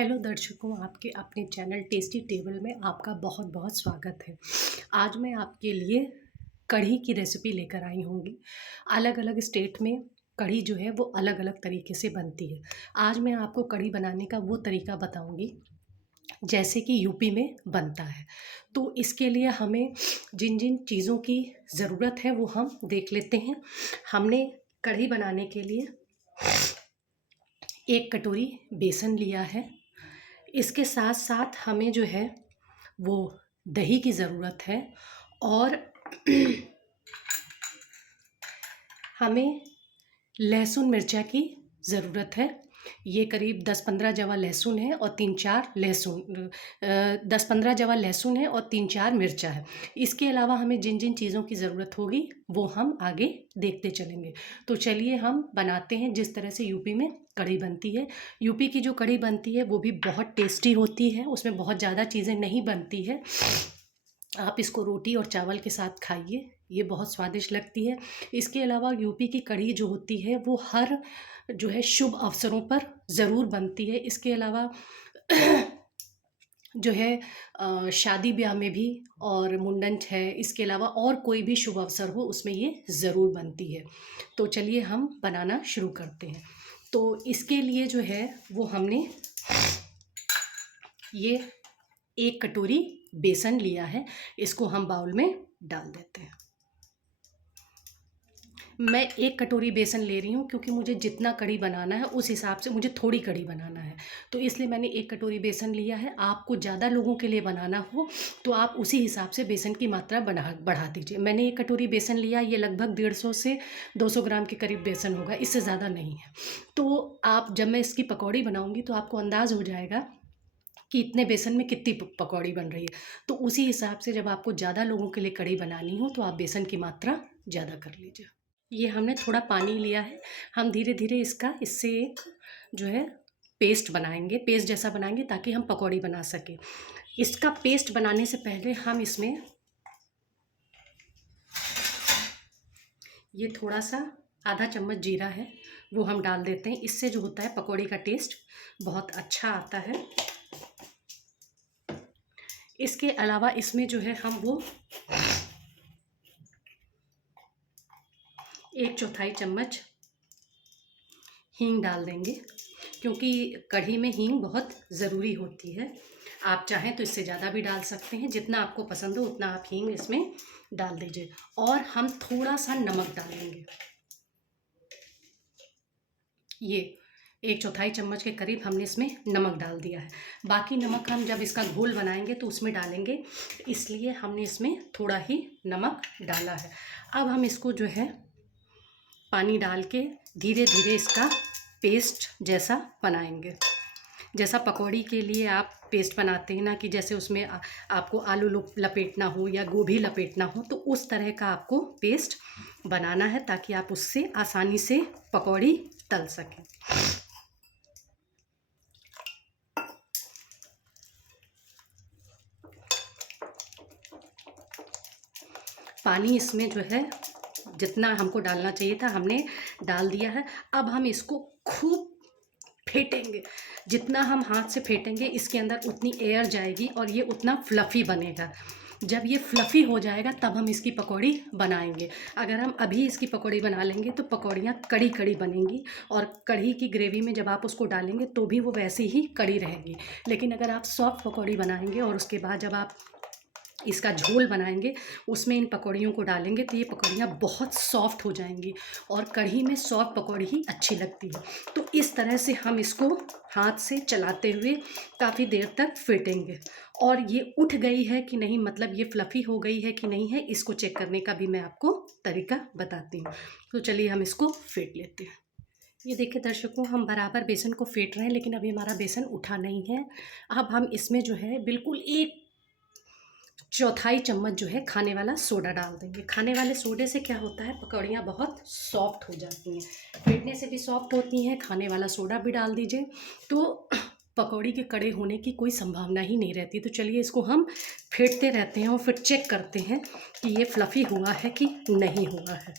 Hello दर्शकों, आपके अपने चैनल टेस्टी टेबल में आपका बहुत बहुत स्वागत है। आज मैं आपके लिए कढ़ी की रेसिपी लेकर आई होंगी। अलग अलग स्टेट में कढ़ी जो है वो अलग अलग तरीके से बनती है। आज मैं आपको कढ़ी बनाने का वो तरीका बताऊंगी जैसे कि यूपी में बनता है। तो इसके लिए हमें जिन जिन चीज़ों की ज़रूरत है वो हम देख लेते हैं। हमने कढ़ी बनाने के लिए 1 कटोरी बेसन लिया है। इसके साथ साथ हमें जो है वो दही की ज़रूरत है और हमें लहसुन मिर्चा की ज़रूरत है। ये करीब 10-15 जवा लहसुन है और 3-4 लहसुन 10-15 जवा लहसुन है और 3-4 मिर्चा है। इसके अलावा हमें जिन जिन चीज़ों की ज़रूरत होगी वो हम आगे देखते चलेंगे। तो चलिए हम बनाते हैं जिस तरह से यूपी में कढ़ी बनती है। यूपी की जो कढ़ी बनती है वो भी बहुत टेस्टी होती है, उसमें बहुत ज़्यादा चीज़ें नहीं बनती है। आप इसको रोटी और चावल के साथ खाइए, ये बहुत स्वादिष्ट लगती है। इसके अलावा यूपी की कढ़ी जो होती है वो हर जो है शुभ अवसरों पर ज़रूर बनती है। इसके अलावा जो है शादी ब्याह में भी और मुंडन है, इसके अलावा और कोई भी शुभ अवसर हो उसमें ये ज़रूर बनती है। तो चलिए हम बनाना शुरू करते हैं। तो इसके लिए जो है वो हमने ये 1 कटोरी बेसन लिया है, इसको हम बाउल में डाल देते हैं। मैं 1 कटोरी बेसन ले रही हूँ क्योंकि मुझे जितना कढ़ी बनाना है उस हिसाब से मुझे थोड़ी कढ़ी बनाना है, तो इसलिए मैंने 1 कटोरी बेसन लिया है। आपको ज़्यादा लोगों के लिए बनाना हो तो आप उसी हिसाब से बेसन की मात्रा बढ़ा दीजिए। मैंने 1 कटोरी बेसन लिया, ये लगभग 150 से 200 ग्राम के करीब बेसन होगा, इससे ज़्यादा नहीं है। तो आप जब मैं इसकी पकौड़ी बनाऊँगी तो आपको अंदाज़ हो जाएगा कि इतने बेसन में कितनी पकौड़ी बन रही है। तो उसी हिसाब से जब आपको ज़्यादा लोगों के लिए कढ़ी बनानी हो तो आप बेसन की मात्रा ज़्यादा कर लीजिए। ये हमने थोड़ा पानी लिया है, हम धीरे धीरे इससे एक जो है पेस्ट बनाएंगे, पेस्ट जैसा बनाएंगे ताकि हम पकौड़ी बना सकें। इसका पेस्ट बनाने से पहले हम इसमें ये थोड़ा सा आधा चम्मच जीरा है वो हम डाल देते हैं। इससे जो होता है पकौड़ी का टेस्ट बहुत अच्छा आता है। इसके अलावा इसमें जो है हम वो 1/4 चम्मच हींग डाल देंगे क्योंकि कढ़ी में हींग बहुत ज़रूरी होती है। आप चाहें तो इससे ज़्यादा भी डाल सकते हैं, जितना आपको पसंद हो उतना आप हींग इसमें डाल दीजिए। और हम थोड़ा सा नमक डालेंगे, ये 1/4 चम्मच के करीब हमने इसमें नमक डाल दिया है। बाकी नमक हम जब इसका घोल बनाएंगे तो उसमें डालेंगे, इसलिए हमने इसमें थोड़ा ही नमक डाला है। अब हम इसको जो है पानी डाल के धीरे धीरे इसका पेस्ट जैसा बनाएंगे। जैसा पकौड़ी के लिए आप पेस्ट बनाते हैं ना, कि जैसे उसमें आपको आलू लपेटना हो या गोभी लपेटना हो, तो उस तरह का आपको पेस्ट बनाना है ताकि आप उससे आसानी से पकौड़ी तल सकें। पानी इसमें जो है जितना हमको डालना चाहिए था हमने डाल दिया है। अब हम इसको खूब फेंटेंगे, जितना हम हाथ से फेंटेंगे इसके अंदर उतनी एयर जाएगी और ये उतना फ्लफ़ी बनेगा। जब ये फ्लफ़ी हो जाएगा तब हम इसकी पकौड़ी बनाएंगे। अगर हम अभी इसकी पकौड़ी बना लेंगे तो पकौड़ियाँ कड़ी कड़ी बनेंगी और कढ़ी की ग्रेवी में जब आप उसको डालेंगे तो भी वो वैसे ही कड़ी रहेगी। लेकिन अगर आप सॉफ्ट पकौड़ी बनाएंगे और उसके बाद जब आप इसका झोल बनाएंगे उसमें इन पकौड़ियों को डालेंगे तो ये पकौड़ियाँ बहुत सॉफ्ट हो जाएंगी और कढ़ी में सॉफ्ट पकौड़ी ही अच्छी लगती है। तो इस तरह से हम इसको हाथ से चलाते हुए काफ़ी देर तक फेंटेंगे और ये उठ गई है कि नहीं, मतलब ये फ्लफ़ी हो गई है कि नहीं है, इसको चेक करने का भी मैं आपको तरीका बताती हूँ। तो चलिए हम इसको फेंट लेते हैं। ये देखिए दर्शकों, हम बराबर बेसन को फेंट रहे हैं लेकिन अभी हमारा बेसन उठा नहीं है। अब हम इसमें जो है बिल्कुल 1/4 चम्मच जो है खाने वाला सोडा डाल देंगे। खाने वाले सोडे से क्या होता है, पकौड़ियाँ बहुत सॉफ्ट हो जाती हैं, फेंटने से भी सॉफ्ट होती हैं। खाने वाला सोडा भी डाल दीजिए तो पकौड़ी के कड़े होने की कोई संभावना ही नहीं रहती। तो चलिए इसको हम फेंटते रहते हैं और फिर चेक करते हैं कि ये फ्लफ़ी हुआ है कि नहीं हुआ है।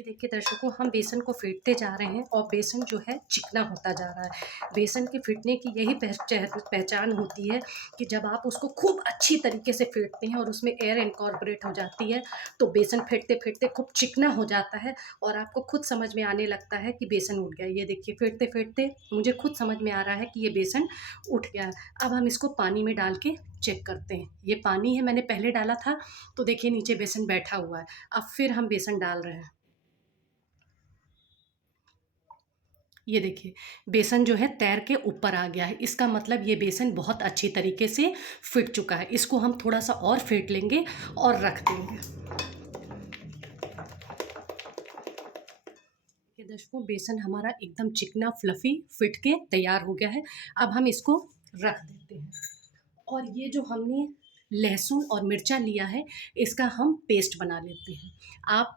ये देखिए दर्शकों, हम बेसन को फेंटते जा रहे हैं और बेसन जो है चिकना होता जा रहा है। बेसन के फेंटने की यही पहचान होती है कि जब आप उसको खूब अच्छी तरीके से फेंटते हैं और उसमें एयर इनकॉर्पोरेट हो जाती है, तो बेसन फेंटते फेंटते खूब चिकना हो जाता है और आपको खुद समझ में आने लगता है कि बेसन उठ गया। ये देखिए फेंटते फेंटते मुझे खुद समझ में आ रहा है कि ये बेसन उठ गया है। अब हम इसको पानी में डाल के चेक करते हैं। ये पानी है, मैंने पहले डाला था तो देखिए नीचे बेसन बैठा हुआ है। अब फिर हम बेसन डाल रहे हैं। ये देखिए बेसन जो है तैर के ऊपर आ गया है, इसका मतलब ये बेसन बहुत अच्छी तरीके से फिट चुका है। इसको हम थोड़ा सा और फेंट लेंगे और रख देंगे। ये दर्शकों, बेसन हमारा एकदम चिकना फ्लफी फिट के तैयार हो गया है। अब हम इसको रख देते हैं और ये जो हमने लहसुन और मिर्चा लिया है, इसका हम पेस्ट बना लेते हैं। आप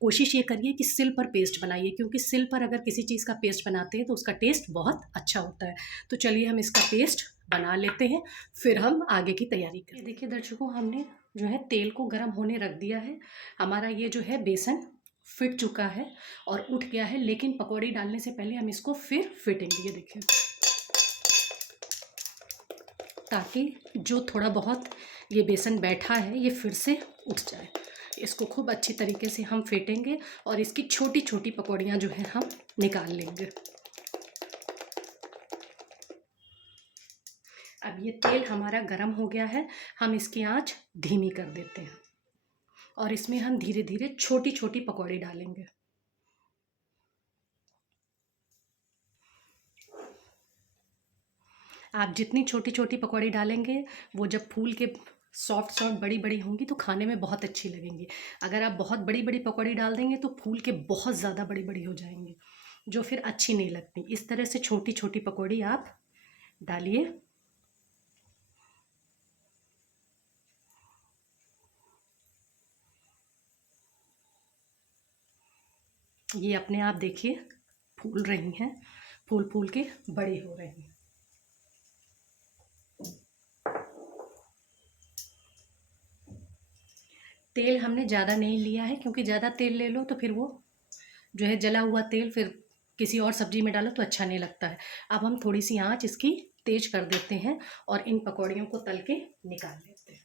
कोशिश ये करिए कि सिल पर पेस्ट बनाइए, क्योंकि सिल पर अगर किसी चीज़ का पेस्ट बनाते हैं तो उसका टेस्ट बहुत अच्छा होता है। तो चलिए हम इसका पेस्ट बना लेते हैं, फिर हम आगे की तैयारी करें। ये देखिए दर्शकों, हमने जो है तेल को गर्म होने रख दिया है। हमारा ये जो है बेसन फिट चुका है और उठ गया है, लेकिन पकौड़ी डालने से पहले हम इसको फिर फिटेंगे। ये देखिए, ताकि जो थोड़ा बहुत ये बेसन बैठा है ये फिर से उठ जाए। इसको खूब अच्छी तरीके से हम फेंटेंगे और इसकी छोटी छोटी पकौड़ियाँ जो है हम निकाल लेंगे। अब ये तेल हमारा गरम हो गया है, हम इसकी आंच धीमी कर देते हैं और इसमें हम धीरे धीरे छोटी छोटी पकौड़ी डालेंगे। आप जितनी छोटी छोटी पकौड़ी डालेंगे, वो जब फूल के सॉफ्ट सॉफ्ट बड़ी बड़ी होंगी तो खाने में बहुत अच्छी लगेंगी। अगर आप बहुत बड़ी बड़ी पकौड़ी डाल देंगे तो फूल के बहुत ज़्यादा बड़ी बड़ी हो जाएंगी, जो फिर अच्छी नहीं लगती। इस तरह से छोटी छोटी पकौड़ी आप डालिए। ये अपने आप देखिए फूल रही हैं, फूल फूल के बड़ी हो रही हैं। तेल हमने ज़्यादा नहीं लिया है, क्योंकि ज़्यादा तेल ले लो तो फिर वो जो है जला हुआ तेल फिर किसी और सब्जी में डालो तो अच्छा नहीं लगता है। अब हम थोड़ी सी आंच इसकी तेज कर देते हैं और इन पकौड़ियों को तल के निकाल लेते हैं।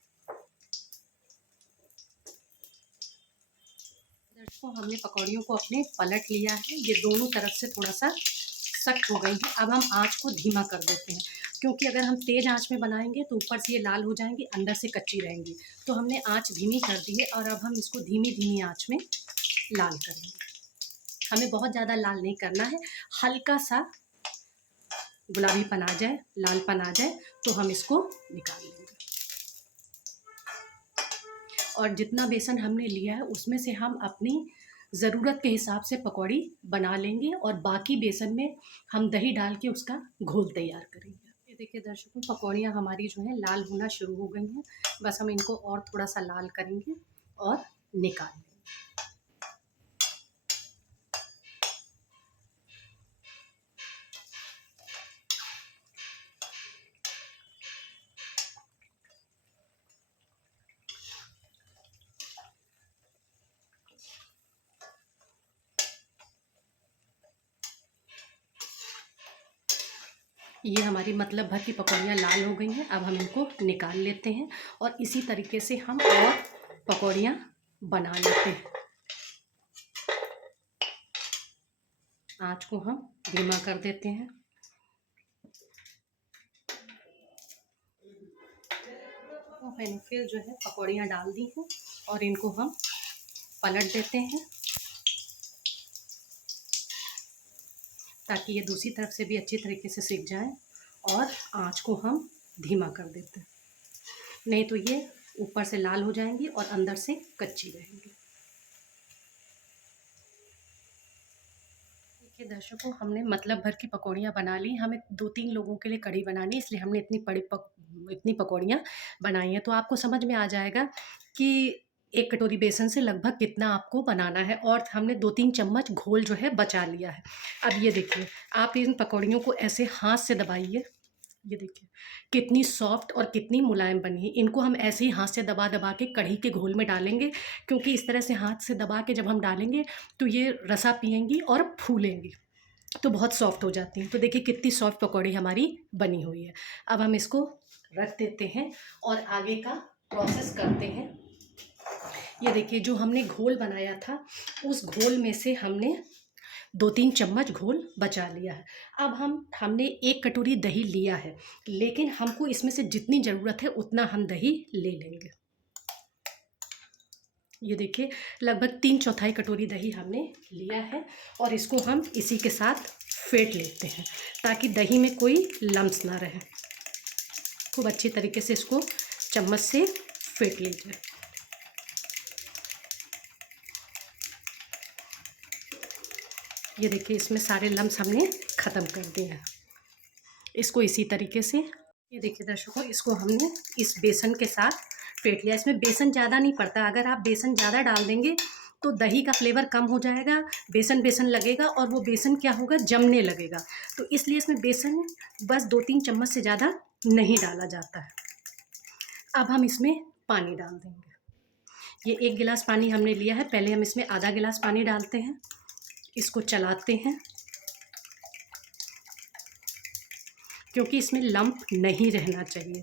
दर्शकों, हमने पकौड़ियों को अपने पलट लिया है। ये दोनों तरफ से थोड़ा सा सख्त हो गई है। अब हम आंच को धीमा कर देते हैं, क्योंकि अगर हम तेज़ आंच में बनाएंगे तो ऊपर से ये लाल हो जाएंगी, अंदर से कच्ची रहेंगी। तो हमने आंच धीमी कर दी है और अब हम इसको धीमी धीमी आंच में लाल करेंगे। हमें बहुत ज़्यादा लाल नहीं करना है, हल्का सा गुलाबीपन आ जाए, लालपन आ जाए तो हम इसको निकाल लेंगे। और जितना बेसन हमने लिया है उसमें से हम अपनी ज़रूरत के हिसाब से पकौड़ी बना लेंगे और बाकी बेसन में हम दही डाल के उसका घोल तैयार करेंगे। ये देखिए दर्शकों, पकौड़ियाँ हमारी जो हैं लाल होना शुरू हो गई हैं। बस हम इनको और थोड़ा सा लाल करेंगे और निकाल लेंगे। ये हमारी मतलब भर की पकौड़ियाँ लाल हो गई हैं। अब हम इनको निकाल लेते हैं और इसी तरीके से हम और पकौड़ियाँ बना लेते हैं। आँच को हम धीमा कर देते हैं। तो मैंने फिर जो है पकौड़ियाँ डाल दी हैं और इनको हम पलट देते हैं, ताकि ये दूसरी तरफ से भी अच्छी तरीके से सिक जाए। और आँच को हम धीमा कर देते हैं, नहीं तो ये ऊपर से लाल हो जाएंगी और अंदर से कच्ची रहेंगी। देखिए दर्शकों, हमने मतलब भर की पकौड़ियाँ बना ली। हमें 2-3 लोगों के लिए कढ़ी बनानी है, इसलिए हमने इतनी पकौड़ियाँ बनाई हैं। तो आपको समझ में आ जाएगा कि 1 कटोरी बेसन से लगभग कितना आपको बनाना है। और हमने 2-3 चम्मच घोल जो है बचा लिया है। अब ये देखिए, आप इन पकौड़ियों को ऐसे हाथ से दबाइए ये देखिए कितनी सॉफ्ट और कितनी मुलायम बनी है। इनको हम ऐसे ही हाथ से दबा दबा के कढ़ी के घोल में डालेंगे, क्योंकि इस तरह से हाथ से दबा के जब हम डालेंगे तो ये रसा पिएंगी और फूलेंगी, तो बहुत सॉफ्ट हो जाती हैं। तो देखिए कितनी सॉफ्ट पकौड़ी हमारी बनी हुई है। अब हम इसको रख देते हैं और आगे का प्रोसेस करते हैं। ये देखिए जो हमने घोल बनाया था, उस घोल में से हमने 2-3 चम्मच घोल बचा लिया है। अब हमने 1 कटोरी दही लिया है, लेकिन हमको इसमें से जितनी ज़रूरत है उतना हम दही ले लेंगे। ये देखिए लगभग 3/4 कटोरी दही हमने लिया है और इसको हम इसी के साथ फेंट लेते हैं, ताकि दही में कोई लम्स ना रहे। खूब अच्छी तरीके से इसको चम्मच से फेंट लीजिए। ये देखिए इसमें सारे लम्स हमने ख़त्म कर दिए हैं। इसको इसी तरीके से, ये देखिए दर्शकों, इसको हमने इस बेसन के साथ फेंट लिया। इसमें बेसन ज़्यादा नहीं पड़ता, अगर आप बेसन ज़्यादा डाल देंगे तो दही का फ्लेवर कम हो जाएगा, बेसन बेसन लगेगा और वो बेसन क्या होगा, जमने लगेगा। तो इसलिए इसमें बेसन बस 2-3 चम्मच से ज़्यादा नहीं डाला जाता है। अब हम इसमें पानी डाल देंगे। ये 1 गिलास पानी हमने लिया है, पहले हम इसमें आधा गिलास पानी डालते हैं, इसको चलाते हैं क्योंकि इसमें लम्प नहीं रहना चाहिए।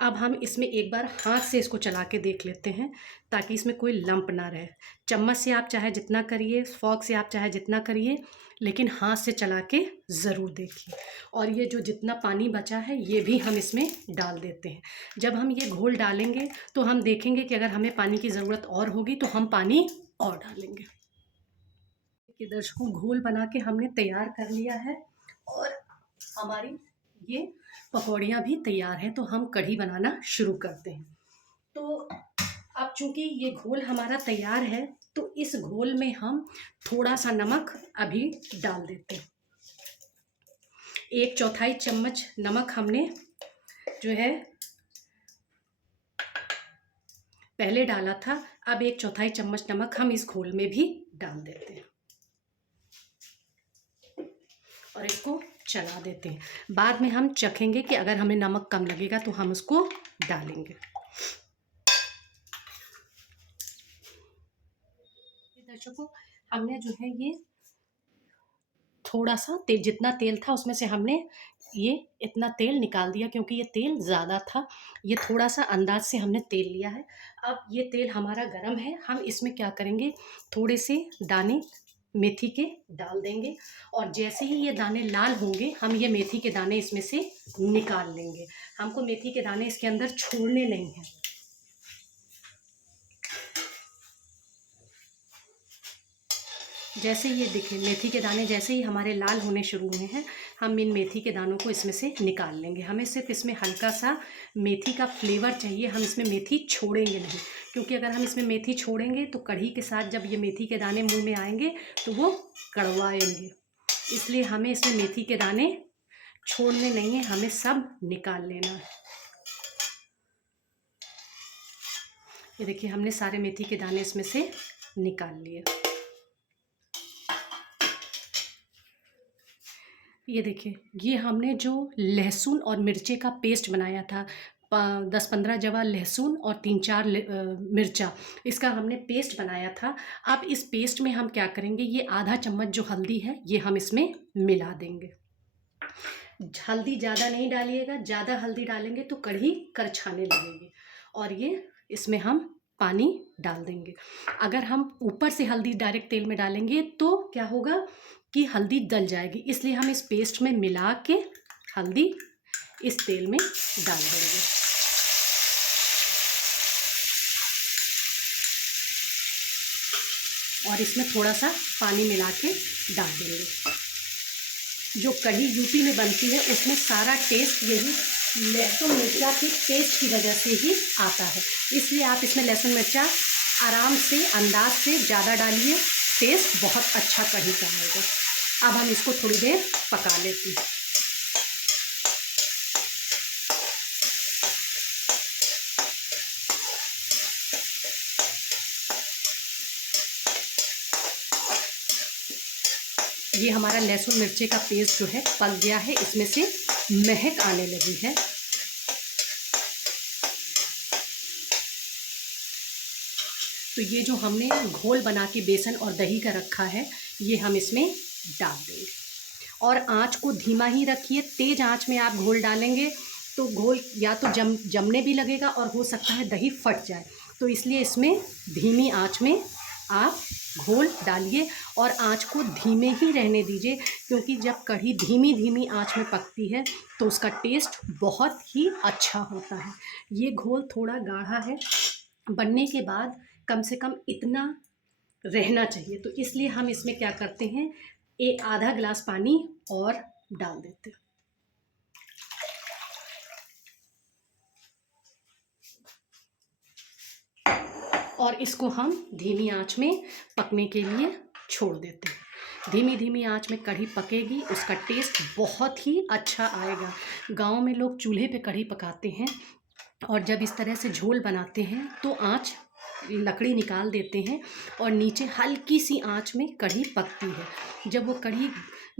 अब हम इसमें एक बार हाथ से इसको चला के देख लेते हैं, ताकि इसमें कोई लम्प ना रहे। चम्मच से आप चाहे जितना करिए, फॉर्क से आप चाहे जितना करिए, लेकिन हाथ से चला के ज़रूर देखिए। और ये जो जितना पानी बचा है ये भी हम इसमें डाल देते हैं। जब हम ये घोल डालेंगे तो हम देखेंगे कि अगर हमें पानी की ज़रूरत और होगी तो हम पानी और डालेंगे। कि दर्शकों घोल बना के हमने तैयार कर लिया है और हमारी ये पकौड़ियाँ भी तैयार हैं, तो हम कढ़ी बनाना शुरू करते हैं। तो अब चूँकि ये घोल हमारा तैयार है, तो इस घोल में हम थोड़ा सा नमक अभी डाल देते हैं। 1/4 चम्मच नमक हमने जो है पहले डाला था, अब 1/4 चम्मच नमक हम इस घोल में भी डाल देते हैं और इसको चला देते हैं। बाद में हम चखेंगे कि अगर हमें नमक कम लगेगा तो हम उसको डालेंगे। दर्शकों हमने जो है ये थोड़ा सा तेल, जितना तेल था उसमें से हमने ये इतना तेल निकाल दिया, क्योंकि ये तेल ज़्यादा था। ये थोड़ा सा अंदाज से हमने तेल लिया है। अब ये तेल हमारा गरम है, हम इसमें क्या करेंगे, थोड़े से दाने मेथी के डाल देंगे और जैसे ही ये दाने लाल होंगे हम ये मेथी के दाने इसमें से निकाल लेंगे। हमको मेथी के दाने इसके अंदर छोड़ने नहीं हैं। जैसे ये देखिए मेथी के दाने जैसे ही हमारे लाल होने शुरू हुए हैं, हम इन मेथी के दानों को इसमें से निकाल लेंगे। हमें सिर्फ इसमें हल्का सा मेथी का फ्लेवर चाहिए, हम इसमें मेथी छोड़ेंगे नहीं, क्योंकि अगर हम इसमें मेथी छोड़ेंगे तो कढ़ी के साथ जब ये मेथी के दाने मुंह में आएंगे तो वो कड़वाएंगे। इसलिए हमें इसमें मेथी के दाने छोड़ने नहीं है, हमें सब निकाल लेना है। ये देखिए हमने सारे मेथी के दाने इसमें से निकाल लिए। ये देखिए ये हमने जो लहसुन और मिर्चे का पेस्ट बनाया था, 10-15 जवा लहसुन और 3-4 मिर्चा, इसका हमने पेस्ट बनाया था। अब इस पेस्ट में हम क्या करेंगे, ये आधा चम्मच जो हल्दी है ये हम इसमें मिला देंगे। हल्दी ज़्यादा नहीं डालिएगा, ज़्यादा हल्दी डालेंगे तो कढ़ी करछाने लगेगी। और ये इसमें हम पानी डाल देंगे। अगर हम ऊपर से हल्दी डायरेक्ट तेल में डालेंगे तो क्या होगा कि हल्दी जल जाएगी, इसलिए हम इस पेस्ट में मिला के हल्दी इस तेल में डाल देंगे। और इसमें थोड़ा सा पानी मिला के डाल देंगे। जो कढ़ी यूपी में बनती है उसमें सारा टेस्ट यही लहसुन मिर्चा के पेस्ट की वजह से ही आता है, इसलिए आप इसमें लहसुन मिर्चा आराम से अंदाज से ज़्यादा डालिए, टेस्ट बहुत अच्छा कढ़ी का आएगा। अब हम इसको थोड़ी देर पका लेते हैं। ये हमारा लहसुन मिर्ची का पेस्ट जो है पक गया है, इसमें से महक आने लगी है। तो ये जो हमने घोल बना के बेसन और दही का रखा है, ये हम इसमें डाल देंगे और आँच को धीमा ही रखिए। तेज़ आँच में आप घोल डालेंगे तो घोल या तो जमने भी लगेगा और हो सकता है दही फट जाए। तो इसलिए इसमें धीमी आँच में आप घोल डालिए और आँच को धीमे ही रहने दीजिए, क्योंकि जब कढ़ी धीमी धीमी आँच में पकती है तो उसका टेस्ट बहुत ही अच्छा होता है। ये घोल थोड़ा गाढ़ा है, बनने के बाद कम से कम इतना रहना चाहिए। तो इसलिए हम इसमें क्या करते हैं, एक आधा गिलास पानी और डाल देते हैं और इसको हम धीमी आंच में पकने के लिए छोड़ देते हैं। धीमी धीमी आंच में कढ़ी पकेगी, उसका टेस्ट बहुत ही अच्छा आएगा। गांव में लोग चूल्हे पे कढ़ी पकाते हैं और जब इस तरह से झोल बनाते हैं तो आंच लकड़ी निकाल देते हैं और नीचे हल्की सी आंच में कढ़ी पकती है। जब वो कढ़ी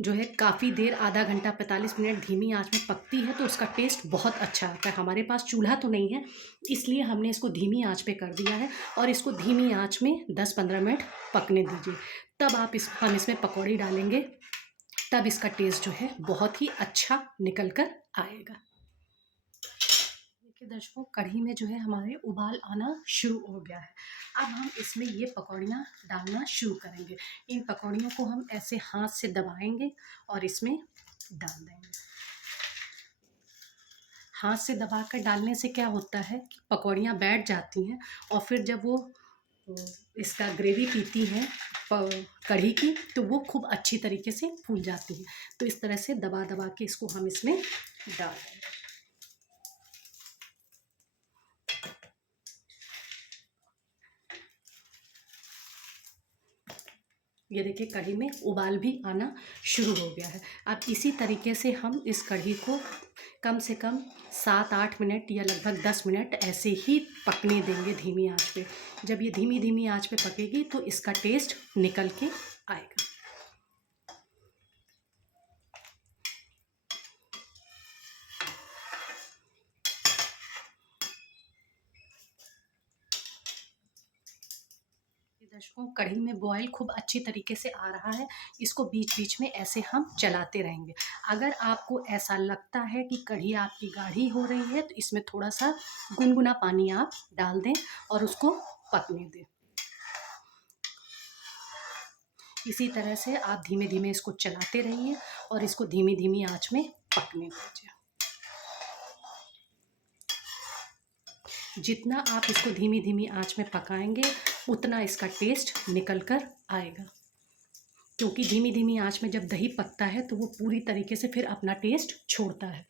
जो है काफ़ी देर, आधा घंटा 45 मिनट धीमी आंच में पकती है तो उसका टेस्ट बहुत अच्छा आता है। हमारे पास चूल्हा तो नहीं है, इसलिए हमने इसको धीमी आंच पे कर दिया है और इसको धीमी आंच में 10-15 मिनट पकने दीजिए। तब हम इसमें पकौड़ी डालेंगे, तब इसका टेस्ट जो है बहुत ही अच्छा निकल कर आएगा। देखिए दर्शकों, कढ़ी में जो है हमारे उबाल आना शुरू हो गया है। अब हम इसमें ये पकौड़ियाँ डालना शुरू करेंगे। इन पकौड़ियों को हम ऐसे हाथ से दबाएंगे और इसमें डाल देंगे। हाथ से दबाकर डालने से क्या होता है कि पकौड़ियाँ बैठ जाती हैं और फिर जब वो इसका ग्रेवी पीती हैं कढ़ी की, तो वो खूब अच्छी तरीके से फूल जाती हैं। तो इस तरह से दबा दबा के इसको हम इसमें डाल देंगे। ये देखिए कढ़ी में उबाल भी आना शुरू हो गया है। अब इसी तरीके से हम इस कढ़ी को कम से कम 7-8 मिनट या लगभग 10 मिनट ऐसे ही पकने देंगे धीमी आंच पे। जब ये धीमी धीमी आंच पे पकेगी तो इसका टेस्ट निकल के आएगा। दर्शकों, कढ़ी में बॉयल खूब अच्छी तरीके से आ रहा है। इसको बीच बीच में ऐसे हम चलाते रहेंगे। अगर आपको ऐसा लगता है कि कढ़ी आपकी गाढ़ी हो रही है तो इसमें थोड़ा सा गुनगुना पानी आप डाल दें और उसको पकने दें। इसी तरह से आप धीमे धीमे इसको चलाते रहिए और इसको धीमी धीमी आंच में पकने दीजिए। जितना आप इसको धीमी धीमी आंच में पकाएंगे उतना इसका टेस्ट निकल कर आएगा, क्योंकि धीमी धीमी आंच में जब दही पकता है तो वो पूरी तरीके से फिर अपना टेस्ट छोड़ता है।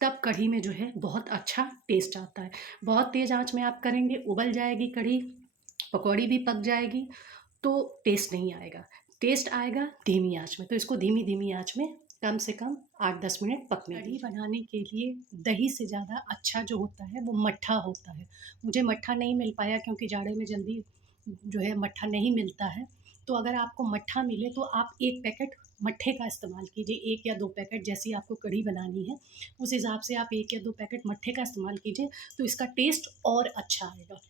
तब कढ़ी में जो है बहुत अच्छा टेस्ट आता है। बहुत तेज़ आंच में आप करेंगे, उबल जाएगी कढ़ी, पकौड़ी भी पक जाएगी, तो टेस्ट नहीं आएगा। टेस्ट आएगा धीमी आंच में। तो इसको धीमी धीमी आंच में कम से कम 8-10 मिनट पकने दीजिए। कढ़ी बनाने के लिए दही से ज़्यादा अच्छा जो होता है वो मट्ठा होता है। मुझे मट्ठा नहीं मिल पाया क्योंकि जाड़े में जल्दी जो है मट्ठा नहीं मिलता है। तो अगर आपको मट्ठा मिले तो आप 1 पैकेट मट्ठे का इस्तेमाल कीजिए। 1 या 2 पैकेट, जैसी आपको कढ़ी बनानी है उस हिसाब से आप 1 या 2 पैकेट मट्ठे का इस्तेमाल कीजिए, तो इसका टेस्ट और अच्छा आएगा।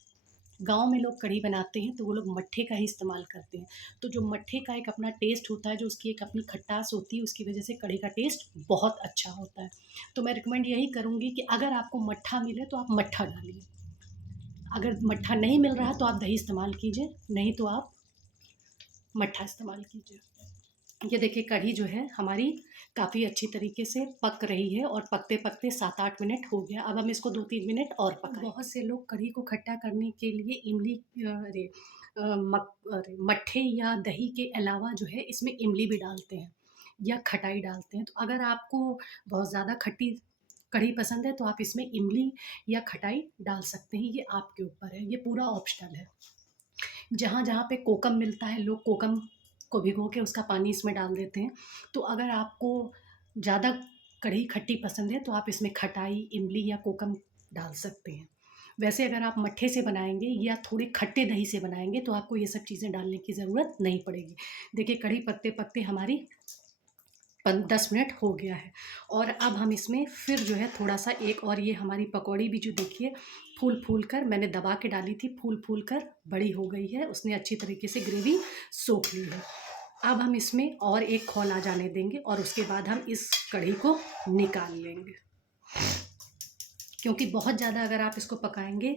गाँव में लोग कढ़ी बनाते हैं तो वो लोग मट्ठे का ही इस्तेमाल करते हैं। तो जो मट्ठे का एक अपना टेस्ट होता है, जो उसकी एक अपनी खटास होती है, उसकी वजह से कढ़ी का टेस्ट बहुत अच्छा होता है। तो मैं रिकमेंड यही करूँगी कि अगर आपको मट्ठा मिले तो आप मट्ठा डालिए। अगर मट्ठा नहीं मिल रहा तो आप दही इस्तेमाल कीजिए, नहीं तो आप मट्ठा इस्तेमाल कीजिए। ये देखिए कढ़ी जो है हमारी काफ़ी अच्छी तरीके से पक रही है और पकते पकते 7-8 मिनट हो गया। अब हम इसको 2-3 मिनट और पकाएं। बहुत से लोग कढ़ी को खट्टा करने के लिए इमली मट्ठे या दही के अलावा जो है इसमें इमली भी डालते हैं या खटाई डालते हैं। तो अगर आपको बहुत ज़्यादा खट्टी कढ़ी पसंद है तो आप इसमें इमली या खटाई डाल सकते हैं, ये आपके ऊपर है, ये पूरा ऑप्शनल है। जहाँ जहाँ पे कोकम मिलता है लोग कोकम को भिगो के उसका पानी इसमें डाल देते हैं। तो अगर आपको ज़्यादा कढ़ी खट्टी पसंद है तो आप इसमें खटाई, इमली या कोकम डाल सकते हैं। वैसे अगर आप मट्ठे से बनाएंगे या थोड़े खट्टे दही से बनाएंगे तो आपको ये सब चीज़ें डालने की ज़रूरत नहीं पड़ेगी। देखिए कढ़ी पकते पकते हमारी 10 मिनट हो गया है। और अब हम इसमें फिर जो है थोड़ा सा एक और, ये हमारी पकौड़ी भी जो देखिए फूल फूल कर, मैंने दबा के डाली थी, फूल फूल कर बड़ी हो गई है, उसने अच्छी तरीके से ग्रेवी सोख ली है। अब हम इसमें और एक खौल आ जाने देंगे और उसके बाद हम इस कढ़ी को निकाल लेंगे, क्योंकि बहुत ज़्यादा अगर आप इसको पकाएंगे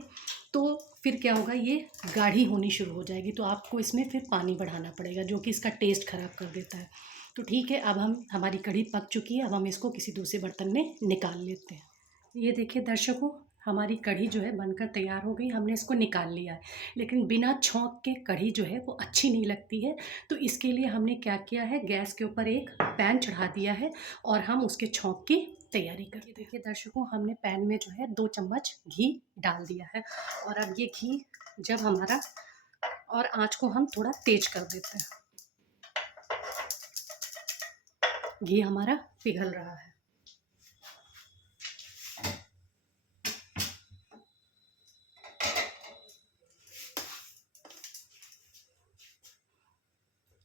तो फिर क्या होगा, ये गाढ़ी होनी शुरू हो जाएगी, तो आपको इसमें फिर पानी बढ़ाना पड़ेगा जो कि इसका टेस्ट ख़राब कर देता है। तो ठीक है, अब हमारी कढ़ी पक चुकी है, अब हम इसको किसी दूसरे बर्तन में निकाल लेते हैं। ये देखिए दर्शकों, हमारी कढ़ी जो है बनकर तैयार हो गई, हमने इसको निकाल लिया है। लेकिन बिना छौंक के कढ़ी जो है वो अच्छी नहीं लगती है, तो इसके लिए हमने क्या किया है, गैस के ऊपर एक पैन चढ़ा दिया है और हम उसके छौंक की तैयारी कर। देखिए दर्शकों, हमने पैन में जो है 2 चम्मच घी डाल दिया है और अब ये घी जब हमारा, और आँच को हम थोड़ा तेज कर देते हैं, घी हमारा पिघल रहा है।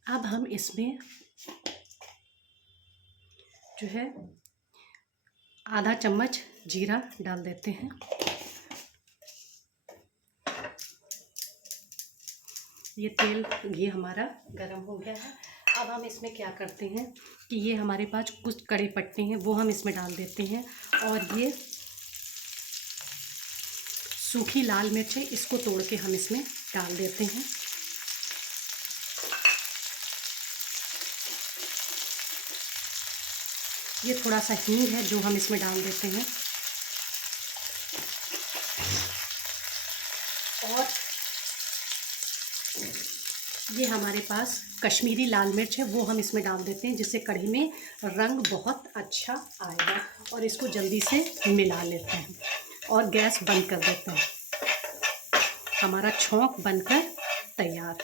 अब हम इसमें जो है आधा चम्मच जीरा डाल देते हैं। ये तेल घी हमारा गरम हो गया है। अब हम इसमें क्या करते हैं कि ये हमारे पास कुछ कड़े पत्ते हैं वो हम इसमें डाल देते हैं, और ये सूखी लाल मिर्च है, इसको तोड़ के हम इसमें डाल देते हैं। ये थोड़ा सा हींग है जो हम इसमें डाल देते हैं, और ये हमारे पास कश्मीरी लाल मिर्च है वो हम इसमें डाल देते हैं, जिससे कढ़ी में रंग बहुत अच्छा आएगा। और इसको जल्दी से मिला लेते हैं और गैस बंद कर देते हैं। हमारा छौंक बनकर तैयार।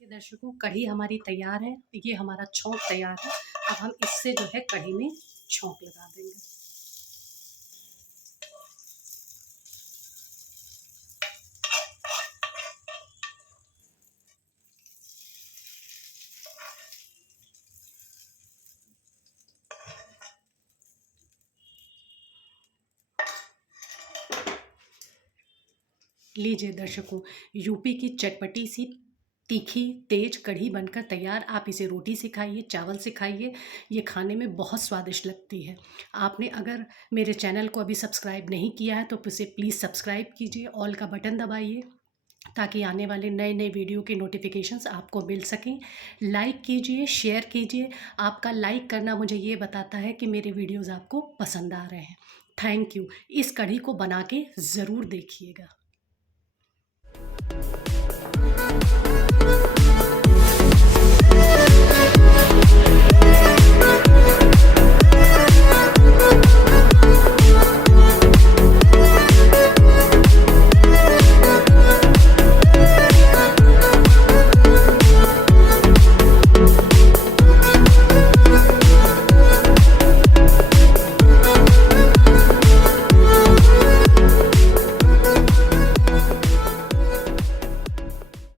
दर्शकों, कढ़ी हमारी तैयार है, ये हमारा छौंक तैयार है। अब हम इससे जो है कढ़ी में छौंक लगा देंगे। लीजिए दर्शकों, यूपी की चटपटी सी तीखी तेज कढ़ी बनकर तैयार। आप इसे रोटी से खाइए, चावल से खाइए, ये खाने में बहुत स्वादिष्ट लगती है। आपने अगर मेरे चैनल को अभी सब्सक्राइब नहीं किया है तो इसे प्लीज़ सब्सक्राइब कीजिए, ऑल का बटन दबाइए, ताकि आने वाले नए नए वीडियो के नोटिफिकेशंस आपको मिल सकें। लाइक कीजिए, शेयर कीजिए। आपका लाइक करना मुझे ये बताता है कि मेरे वीडियोज़ आपको पसंद आ रहे हैं। Thank you. इस कढ़ी को बना के ज़रूर देखिएगा।